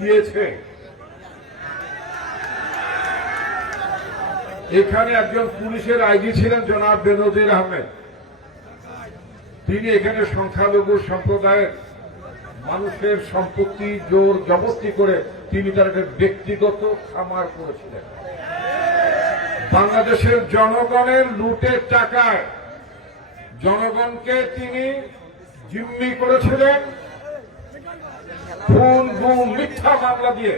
দিয়েছে। এখানে একজন পুলিশের আইজি ছিলেন জনাব বেনজির আহমেদ। তিনি এখানে সংখ্যালঘু সম্প্রদায়ের মানুষের সম্পত্তি জোর জবস্তি করে তিনি তার ব্যক্তিগত খামার করেছিলেন। বাংলাদেশের জনগণের লুটের টাকায় জনগণকে তিনি জিম্মি করেছিলেন। খুন, গুম, মিথ্যা মামলা দিয়ে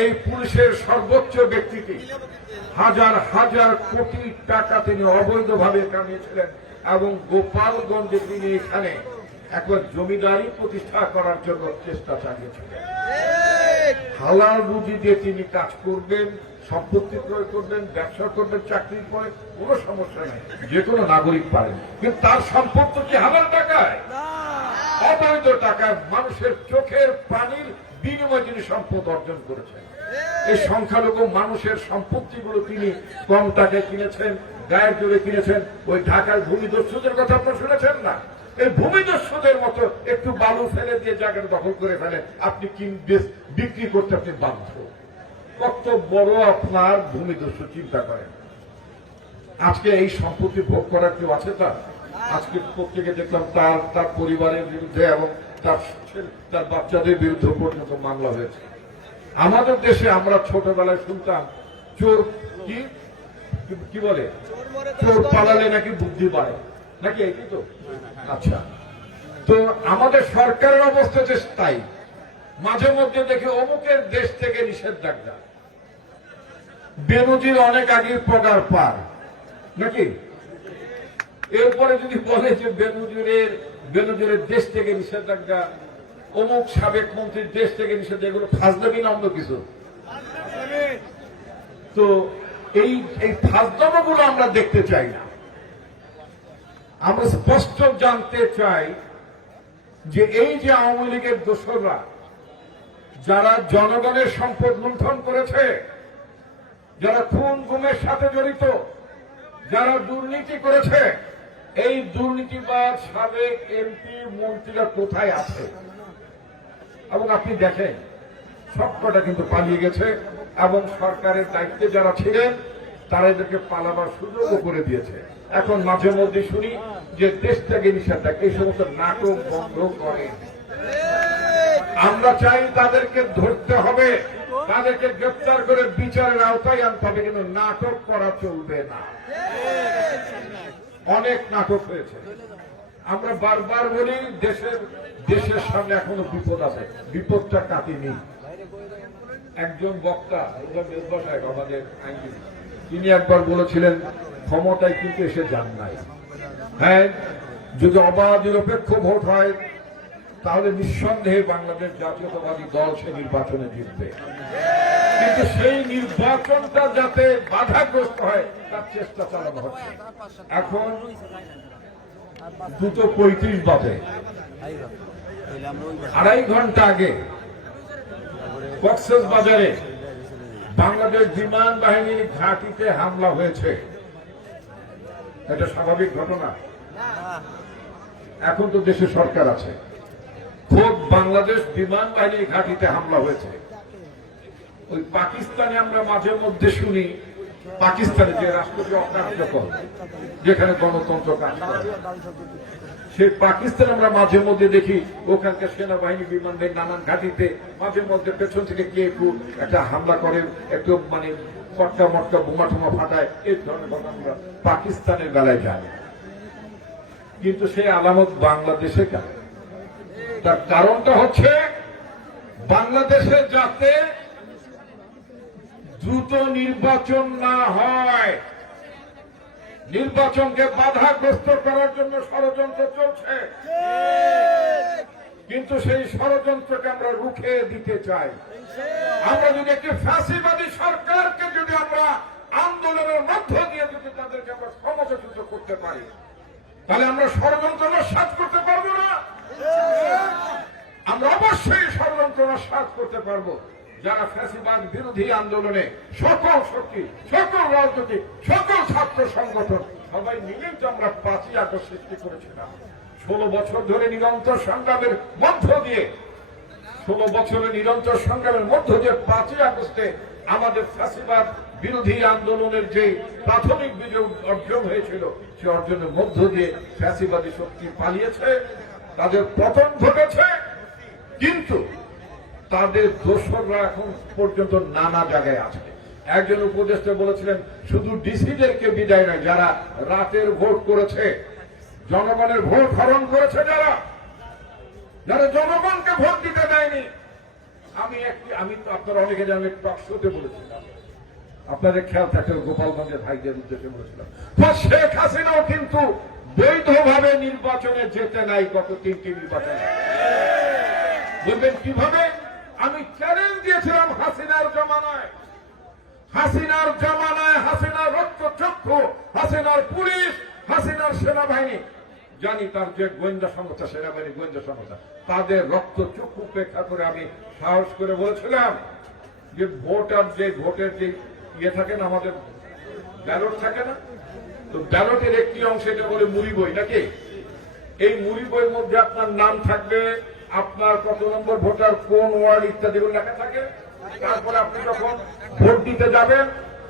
এই পুলিশের সর্বোচ্চ ব্যক্তিটি হাজার হাজার কোটি টাকা তিনি অবৈধভাবে কামিয়েছিলেন এবং গোপালগঞ্জে তিনি এখানে একবার জমিদারি প্রতিষ্ঠা করার জন্য চেষ্টা চালিয়েছিলেন। হালাল রুজি দিয়ে তিনি কাজ করবেন, সম্পত্তি ক্রয় করবেন, ব্যবসা করবেন, চাকরি করে কোনো সমস্যা নেই, যে কোনো নাগরিক পারেন। কিন্তু তার সম্পত্তি কি হালাল টাকায়। অবৈধ টাকায় মানুষের চোখের পানির বিনিময়ে তিনি সম্পদ অর্জন করেছেন। এই সংখ্যালঘু মানুষের সম্পত্তিগুলো তিনি কম টাকায় কিনেছেন, গায়ের জোরে কিনেছেন। ওই ঢাকার ভূমিদস্যুদের কথা আপনার শুনেছেন না? এই ভূমিদস্যুদের মতো একটু বালু ফেলে দিয়ে জায়গাটা দখল করে ফেলে, আপনি বিক্রি করতে আপনি বাধ্য? কত বড় আপনার ভূমিদস্যু চিন্তা করেন। আজকে এই সম্পত্তি ভোগ করার কেউ আছে তার আজকে প্রত্যেকে দেখলাম তার তার পরিবারের বিরুদ্ধে এবং তার তার বাচ্চাদের বিরুদ্ধে পর্যন্ত মামলা হয়েছে। আমাদের দেশে আমরা ছোটবেলায় শুনতাম, চোর কি? কি বলে? চোর পালালে নাকি বুদ্ধি বাড়ে। নাকি এই তো? আচ্ছা। তো আমাদের সরকারের অবস্থা যে তাই। মাঝে মধ্যে দেখি অমুকের দেশ থেকে নিষেধাজ্ঞা। বেনজির অনেক আগের পগার পার। নাকি? এরপরে যদি বলে যে বেনজিরের বেনজিরের দেশ থেকে নিষেধাজ্ঞা, অমুক সাবেক মন্ত্রীর দেশ থেকে নিষেধাজ্ঞা, এগুলো ফাজদামি না অন্য কিছু? তো এই এই ফাজদামাগুলো আমরা দেখতে চাই না। আমরা স্পষ্ট জানতে চাই যে এই যে আওয়ামী লীগের দোসররা, যারা জনগণের সম্পদ লুণ্ঠন করেছে, যারা খুন গুমের সাথে জড়িত, যারা দুর্নীতি করেছে এই দুর্নীতিবাদ সাবেক এমপি মন্ত্রীরা কোথায় আছে? এবং আপনি দেখেন, সবকটা কিন্তু পালিয়ে গেছে, এবং সরকারের দায়িত্বে যারা ছিলেন, তারা এদেরকে পালাবার সুযোগও করে দিয়েছে। এখন মাঝে মধ্যে শুনি যে দেশ থেকে নিষেধাজ্ঞা, এই সমস্ত নাটক বন্ধ করে। আমরা চাই তাদেরকে ধরতে হবে, তাদেরকে গ্রেপ্তার করে বিচারের আওতায় আনতে হবে, কিন্তু নাটক করা চলবে না। অনেক নাটক হয়েছে আমরা বারবার বলি, দেশের দেশের সামনে এখনও বিপদ আছে। বিপদটা কাটিনি একজন বক্তা আমাদের আইনজীবী, তিনি একবার বলেছিলেন, ক্ষমতায় কিন্তু এসে যান নাই। হ্যাঁ যদি অবাধ, নিরপেক্ষ ভোট হয়, তাহলে নিঃসন্দেহে বাংলাদেশ জাতীয়তাবাদী দল সে নির্বাচনে জিতবে। কিন্তু সেই নির্বাচনটা যাতে বাধাগ্রস্ত হয়, তার চেষ্টা চালানো হচ্ছে। এখন দুটো পঁয়ত্রিশ বাজে। আড়াই ঘণ্টা আগে কক্সেস বাজারে বাংলাদেশ বিমান বাহিনীর ঘাঁটিতে হামলা হয়েছে। এটা স্বাভাবিক ঘটনা। এখন তো দেশে সরকার আছে। খোদ বাংলাদেশ বিমান বাহিনীর ঘাঁটিতে হামলা হয়েছে। ওই পাকিস্তানে আমরা মাঝে মধ্যে শুনি, পাকিস্তানে যে রাষ্ট্রকে অকার্যকর যেখানে গণতন্ত্র কাজ করে। সেই পাকিস্তান আমরা মাঝে মধ্যে দেখি, ওখানকার সেনাবাহিনী বিমান বাহিনী নানান ঘাটিতে মাঝে মধ্যে পেছন থেকে কে একটু একটা হামলা করে, একটু মানে ফটকা মটকা বোমা টোমা ফাটায়, এই ধরনের ঘটনা আমরা পাকিস্তানের বেলায় জানি। কিন্তু সেই আলামত বাংলাদেশে কেন? তার কারণটা হচ্ছে, বাংলাদেশে যাতে দ্রুত নির্বাচন না হয়। নির্বাচনকে বাধাগ্রস্ত করার জন্য ষড়যন্ত্র চলছে। কিন্তু সেই ষড়যন্ত্রকে আমরা রুখে দিতে চাই। আমরা যদি একটি ফাঁসিবাদী সরকারকে যদি আমরা আন্দোলনের মধ্য দিয়ে যদি তাদেরকে আমরা ক্ষমতাচ্যুত করতে পারি, তাহলে আমরা ষড়যন্ত্র সাজ করতে পারব না? আমরা অবশ্যই ষড়যন্ত্র সাজ করতে পারব। যারা ফ্যাসিবাদ বিরোধী আন্দোলনে সকল শক্তি, সকল রাজনৈতিক, সকল ছাত্র সংগঠন সবাই মিলেই তো আমরা পাঁচই আগস্ট সৃষ্টি করেছিলাম। ষোলো বছর ধরে নিরন্তর সংগ্রামের মধ্য দিয়ে, ষোলো বছরের নিরন্তর সংগ্রামের মধ্য দিয়ে পাঁচই আগস্টে আমাদের ফ্যাসিবাদ বিরোধী আন্দোলনের যে প্রাথমিক বিজয় অর্জন হয়েছিল, সে অর্জনের মধ্য দিয়ে ফ্যাসিবাদী শক্তি পালিয়েছে, তাদের পতন ঘটেছে। কিন্তু তাদের দোসররা এখন পর্যন্ত নানা জায়গায় আছে। একজন উপদেষ্টা বলেছিলেন, শুধু ডিসিদেরকে বিদায় নয়, যারা রাতের ভোট করেছে, জনগণের ভোট হরণ করেছে যারা যারা জনগণকে ভোট দিতে দেয়নি। আমি একটি, আমি আপনারা অনেকে জানেন টক শোতে বলেছিলাম। আপনাদের খেয়াল থাকলে গোপালগঞ্জের ভাইদের উদ্দেশ্যে বলেছিলাম। শেখ হাসিনাও কিন্তু বৈধভাবে নির্বাচনে যেতে নাই গত তিনটি নির্বাচনে। বলবেন কীভাবে আমি চ্যালেঞ্জ দিয়েছিলাম হাসিনার জমানায়, হাসিনার জমানায় হাসিনার রক্তচক্ষু, হাসিনার পুলিশ, হাসিনার সেনাবাহিনী। জানি তার যে গোয়েন্দা সংস্থা, সেনাবাহিনী গোয়েন্দা সংস্থা, তাদের রক্তচক্ষু উপেক্ষা করে আমি সাহস করে বলেছিলাম যে ভোটার যে ভোটের যে ইয়ে থাকে না, আমাদের ব্যালট থাকে না? তো ব্যালটের একটি অংশ এটা বলে মুড়ি বই নাকি? এই মুড়ি বইয়ের মধ্যে আপনার নাম থাকবে, আপনার কত নম্বর ভোটার, কোন ওয়ার্ড ইত্যাদি লেখা থাকে? তারপরে আপনি যখন ভোট দিতে যাবেন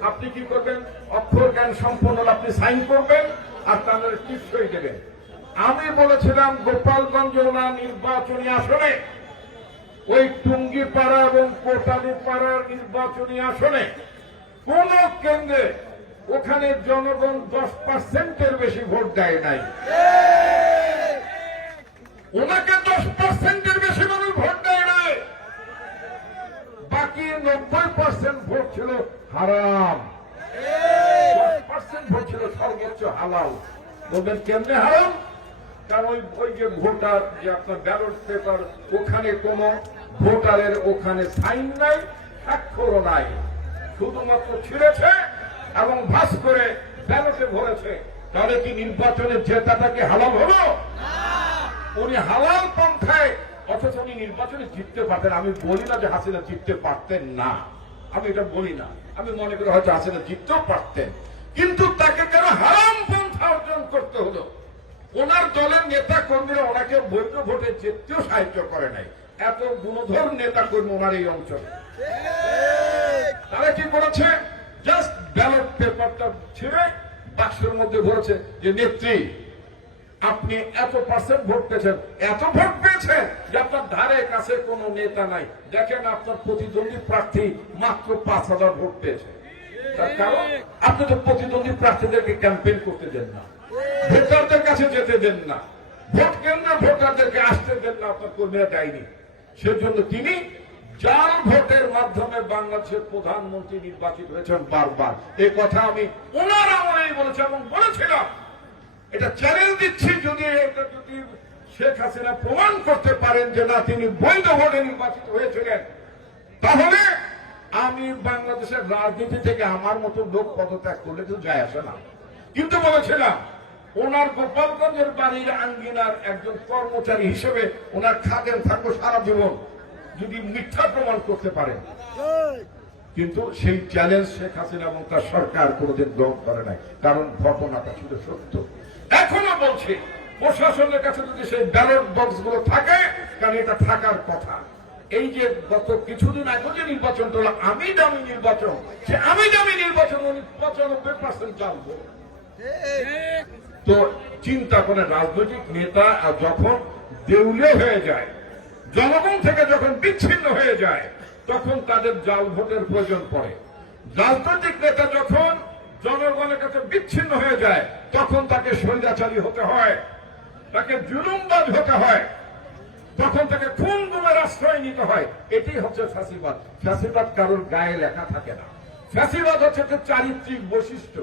আপনি কি করবেন? অক্ষর জ্ঞান সম্পন্ন আপনি সাইন করবেন আর তাদের টিপসই দেবেন। আমি বলেছিলাম গোপালগঞ্জ নির্বাচনী আসনে ওই টুঙ্গিপাড়া এবং কোটালি পাড়ার নির্বাচনী আসনে কোন কেন্দ্রে ওখানে জনগণ দশ পার্সেন্টের বেশি ভোট দেয় নাই। ওনাকে দশ পার্সেন্টের বেশি মানুষ ভোট দেয় নাই বাকি নব্বই পার্সেন্ট ভোট ছিল হারাম? ভোট ছিল সর্বোচ্চ হালাল। বলবেন কেমনে হারাম? ওই যে ভোটার, যে আপনার ওখানে ভোটারের ওখানে নাই নাই। শুধুমাত্র ছিঁড়েছে এবং তাহলে কি নির্বাচনে জেতাটাকে হালাল হলো? উনি হালাল পন্থায় অথচ উনি নির্বাচনে জিততে পারতেন। আমি বলি না যে হাসিনা জিততে পারতেন না। আমি এটা বলি না। আমি মনে করি হয়তো হাসিনা জিততেও পারতেন। কিন্তু তাকে কেন হারাম পন্থা অর্জন করতে হলো? ওনার দলের নেতা কর্মীরা ওনাকে বৈধ ভোটে জিততেও সাহায্য করে নাই। এত গুণধর নেতা কর্মী ওনার এই অঞ্চলে। তারা কি করেছে? জাস্ট ব্যালট পেপারটা ছিঁড়ে বাক্সের মধ্যে ভরেছে যে নেত্রী আপনি এত পার্সেন্ট ভোট পেয়েছেন, এত ভোট পেয়েছেন যে আপনার ধারে কাছে কোনো নেতা নাই। দেখেন আপনার প্রতিদ্বন্দ্বী প্রার্থী মাত্র পাঁচ হাজার ভোট পেয়েছে। তার কারণ, আপনি তো প্রতিদ্বন্দ্বী প্রার্থীদেরকে ক্যাম্পেইন করতে দেন না। ভোটারদের কাছে যেতে দেন না। ভোট কেন্দ্রের ভোটারদেরকে আসতে দেন না, আপনার কর্মীরা দেয়নি। সেজন্য তিনি জাল ভোটের মাধ্যমে বাংলাদেশের প্রধানমন্ত্রী নির্বাচিত হয়েছেন বারবার। এই কথা আমি ওনার আমলেই বলেছি এবং বলেছিলাম। এটা চ্যালেঞ্জ দিচ্ছি যদি এটা যদি শেখ হাসিনা প্রমাণ করতে পারেন যে না, তিনি বৈধ ভোটে নির্বাচিত হয়েছিলেন, তাহলে আমি বাংলাদেশের রাজনীতি থেকে আমার মতো লোক পদত্যাগ করলে তো যায় আসে না। কিন্তু বলেছিলাম, ওনার গোপালগঞ্জের বাড়ির আঙ্গিনার একজন কর্মচারী হিসেবে ওনার খাদেন থাকব সারা জীবন, যদি মিথ্যা প্রমাণ করতে পারেন। কিন্তু সেই চ্যালেঞ্জ শেখ হাসিনা এবং তার সরকার কোনোদিন গ্রহণ করে নাই, কারণ ঘটনাটা ছিল সত্য। এখনও বলছি, প্রশাসনের কাছে যদি সেই ব্যালট বক্সগুলো থাকে, কারণ এটা থাকার কথা। এই যে গত কিছুদিন আগে যে নির্বাচনটা হলো, আমি দামি নির্বাচন, সে আমি দামি নির্বাচন, উনি পঁচানব্বই পার্সেন্ট জানব। তো চিন্তা করে রাজনৈতিক নেতা আর যখন দেউলে হয়ে যায়, জনগণ থেকে যখন বিচ্ছিন্ন হয়ে যায়, তখন তাদের জাল ভোটের প্রয়োজন পড়ে। রাজনৈতিক নেতা যখন জনগণের কাছে বিচ্ছিন্ন হয়ে যায়, তখন তাকে স্বৈরাচারী হতে হয়, তাকে জুলুমবাজ হতে হয়, তখন তাকে খুন গুমের আশ্রয় নিতে হয়। এটি হচ্ছে ফ্যাসিবাদ। ফ্যাসিবাদ কারোর গায়ে লেখা থাকে না। ফ্যাসিবাদ হচ্ছে যে চারিত্রিক বৈশিষ্ট্য।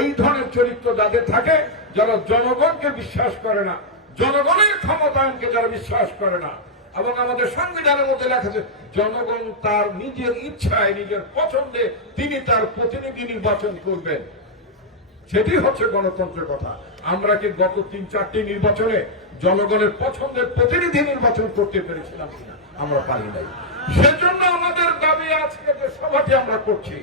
এই ধরনের চরিত্র যাদের থাকে, যারা জনগণকে বিশ্বাস করে না, জনগণের ক্ষমতায়নকে যারা বিশ্বাস করে না এবং আমাদের সংবিধানের মধ্যে লেখা আছে, জনগণ তার নিজের ইচ্ছায়, নিজের পছন্দে তিনি তার প্রতিনিধি নির্বাচন করবেন। সেটি হচ্ছে গণতন্ত্রের কথা। আমরা কি গত তিন, চারটি নির্বাচনে জনগণের পছন্দের প্রতিনিধি নির্বাচন করতে পেরেছিলাম কিনা? আমরা পারি নাই। সেজন্য আমাদের দাবি আজকে যে সভাটি আমরা করছি,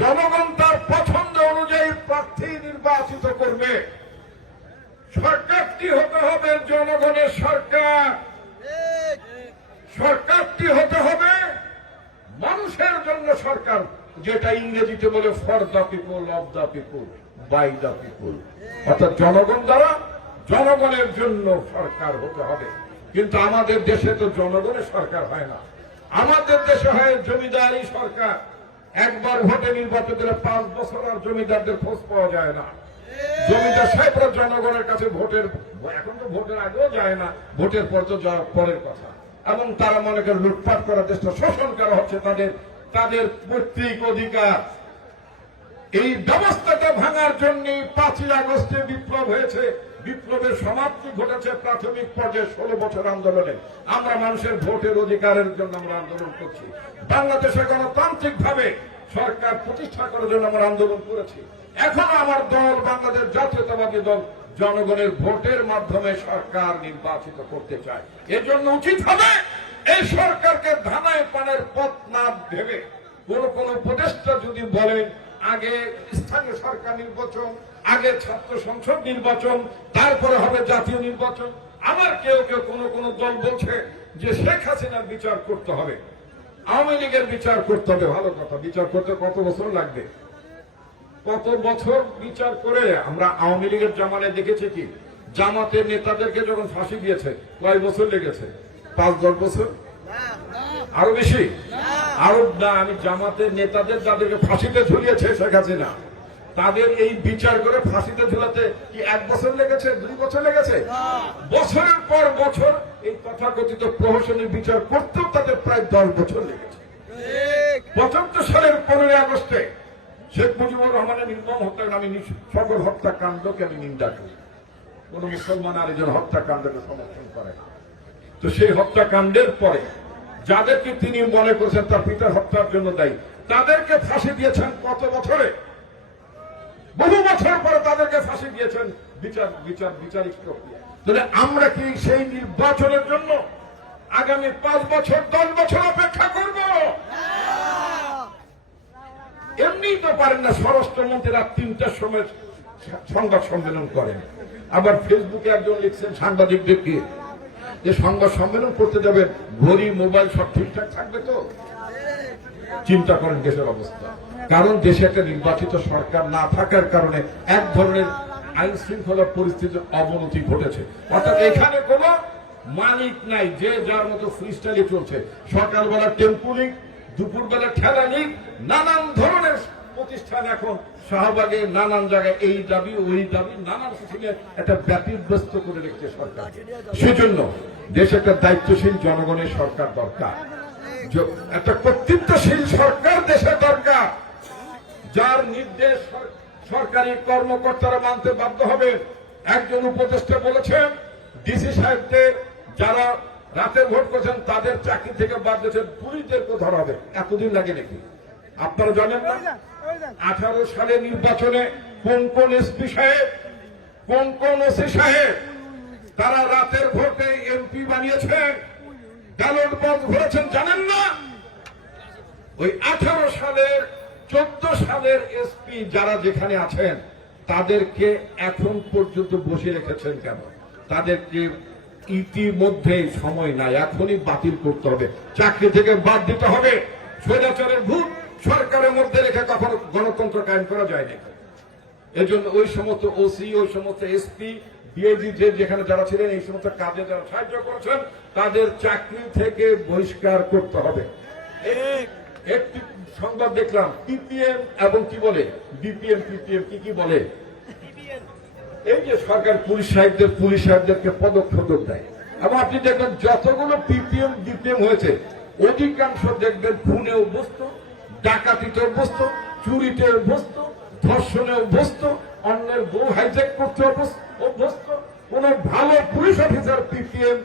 জনগণ তার পছন্দ অনুযায়ী প্রার্থী নির্বাচিত করবে। সরকারটি হতে হবে? জনগণের সরকার। সরকারটি হতে হবে মানুষের জন্য সরকার, যেটা ইংরেজিতে বলে for the people of the people by the people অর্থাৎ জনগণ দ্বারা জনগণের জন্য সরকার হতে হবে। কিন্তু আমাদের দেশে তো জনগণের সরকার হয় না। আমাদের দেশে হয় জমিদারি সরকার। একবার ভোটে নির্বাচন পাঁচ বছর আর জমিদারদের খোঁজ পাওয়া যায় না। জমিদার সাহেবরা জনগণের কাছে ভোটের, এখন তো ভোটের আগেও যায় না। ভোটের পর তো পরের কথা। এবং তারা মনে করে লুটপাট করা দেশটা শোষণ করা হচ্ছে তাদের তাদের পৈতৃক অধিকার। এই ব্যবস্থাটা ভাঙার জন্য পাঁচই আগস্টে বিপ্লব হয়েছে। বিপ্লবের সমাপ্তি ঘটেছে প্রাথমিক পর্যায়ে ষোলো বছর আন্দোলনে। আমরা মানুষের ভোটের অধিকারের জন্য আমরা আন্দোলন করছি। বাংলাদেশে গণতান্ত্রিক ভাবে সরকার প্রতিষ্ঠা করার জন্য আমরা আন্দোলন করেছি। এখনও আমার দল, বাংলাদেশ জাতীয়তাবাদী দল জনগণের ভোটের মাধ্যমে সরকার নির্বাচিত করতে চায়। এজন্য উচিত হবে এই সরকারকে ধানায় পানের পথ না ভেবে কোন কোন উপদেষ্টা যদি বলেন, আগে স্থানীয় সরকার নির্বাচন, আগে ছাত্র সংসদ নির্বাচন, তারপরে হবে জাতীয় নির্বাচন। আবার কেউ কেউ কোন কোন দল বলছে যে শেখ হাসিনার বিচার করতে হবে। আওয়ামী লীগের বিচার করতে হবে, ভালো কথা। বিচার করতে কত বছর লাগবে? কত বছর বিচার করে আমরা আওয়ামী লীগের জামানে দেখেছি কি? জামাতের নেতাদেরকে যখন ফাঁসি দিয়েছে, কয় বছর লেগেছে? পাঁচ, দশ বছর? আরও বেশি? আরও না, আমি জামাতের নেতাদের যাদেরকে ফাঁসিতে ঝুলিয়েছে শেখ হাসিনা, তাদের এই বিচার করে ফাঁসিতে ঝুলাতে কি এক বছর লেগেছে, দুই বছর লেগেছে? বছরের পর বছর এই তথাকথিত প্রহসনের বিচার করতেও তাদের প্রায় দশ বছর লেগেছে। পঁচাত্তর সালের পনেরোই আগস্টে শেখ মুজিবুর রহমানের নির্মম হত্যাকাণ্ড, আমি সকল হত্যাকাণ্ডকে আমি নিন্দা করি। কোন মুসলমান আর একজন হত্যাকাণ্ডকে সমর্থন করে তো সেই হত্যাকাণ্ডের পরে যাদেরকে তিনি মনে করেছেন তার পিতার হত্যার জন্য দায়ী, তাদেরকে ফাঁসি দিয়েছেন কত বছরে? বহু বছর পরে তাদেরকে ফাঁসি দিয়েছেন বিচার বিচার, বিচারিক প্রক্রিয়া তাহলে আমরা কি সেই নির্বাচনের জন্য আগামী পাঁচ বছর, দশ বছর অপেক্ষা করব? এমনি তো পারেন না স্বরাষ্ট্রমন্ত্রী রাত তিনটার সময় সংবাদ সম্মেলন করেন। আবার ফেসবুকে একজন লিখছেন সাংবাদিকদেরকে যে সংবাদ সম্মেলন করতে যাবে, ঘড়ি, মোবাইল সব ঠিকঠাক থাকবে তো? চিন্তা করেন দেশের অবস্থা। কারণ দেশে একটা নির্বাচিত সরকার না থাকার কারণে এক ধরনের আইন শৃঙ্খলা পরিস্থিতির অবনতি ঘটেছে। অর্থাৎ এখানে কোন মালিক নাই, যে যার মতো ফ্রিস্টাইলে চলছে। সকালবেলা টেম্পু লিগ দুপুরবেলা ঠেলা লিগ নানান ধরনের প্রতিষ্ঠান এখন শাহবাগে, নানান জায়গায় এই দাবি, ওই দাবি, নানান কিছু নিয়ে একটা ব্যতিব্যস্ত করে রেখেছে সরকার। সেজন্য দেশে একটা দায়িত্বশীল জনগণের সরকার দরকার। একটা কর্তৃত্বশীল সরকার দেশে দরকার। যার নির্দেশ সরকারি কর্মকর্তারা মানতে বাধ্য হবে। একজন উপদেষ্টা বলেছেন, ডিসি সাহেবদের যারা রাতের ভোট করছেন, তাদের চাকরি থেকে বাদ দিয়েছেন পুলিশদেরকে ধরা হবে এতদিন লাগে নাকি? আপনারা জানেন না? আঠারো সালে নির্বাচনে কোন কোন এসপি সাহেব, কোন কোন ওসি সাহেব, তারা রাতের ভোটে এমপি বানিয়েছেন ব্যালট বক্স ভরেছেন, জানেন না? ওই আঠারো সালের চোদ্দ সালের এসপি যারা যেখানে আছেন, তাদেরকে এখন পর্যন্ত বসে রেখেছেন কেন? তাদেরকে ইতিমধ্যে সময় নাই, এখনই বাতিল করতে হবে। চাকরি থেকে বাদ দিতে হবে। স্বৈরাচারের ভূত সরকারের মধ্যে রেখে কখনো গণতন্ত্র কায়েম করা যায় না এজন্য ওই সমস্ত ওসি, ওই সমস্ত এসপি ডিআইজি যে যেখানে যারা ছিলেন, এই সমস্ত কাজে যারা সাহায্য করেছেন, তাদের চাকরি থেকে বহিষ্কার করতে হবে। একটি সংবাদ দেখলাম, পিপিএম এবং কি বলে? বিপিএম, পিপিএম কি কি বলে? এই যে সরকার পুলিশ সাহেবদের, পুলিশ সাহেবদেরকে পদক্ষেপ দেয়। এবং আপনি দেখবেন যতগুলো পিপিএম, ডিপিএম হয়েছে, অধিকাংশ দেখবেন খুনে অভ্যস্ত, ডাকাতিতে অভ্যস্ত, চুরিতে অভ্যস্ত, ধর্ষণে অভ্যস্ত, অন্যের বউ হাইজ্যাক করতে অভ্যস- অভ্যস্ত। কোন ভালো পুলিশ অফিসার পিপিএম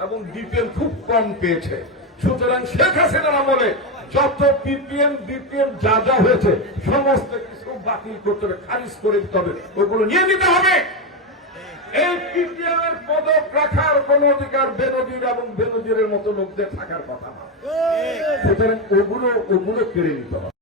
এবং ডিপিএম খুব কম পেয়েছে। সুতরাং শেখ হাসিনার আমলে যত পিপিএম বিপিএম যা যা হয়েছে, সমস্ত কিছু বাতিল করতে হবে, খারিজ করে দিতে হবে, ওগুলো নিয়ে নিতে হবে। এই পিপিএম এর পদক রাখার কোন অধিকার বেনজির এবং বেনজিরের মতো লোকদের থাকার কথা না। সুতরাং ওগুলো ওগুলো কেড়ে নিতে হবে।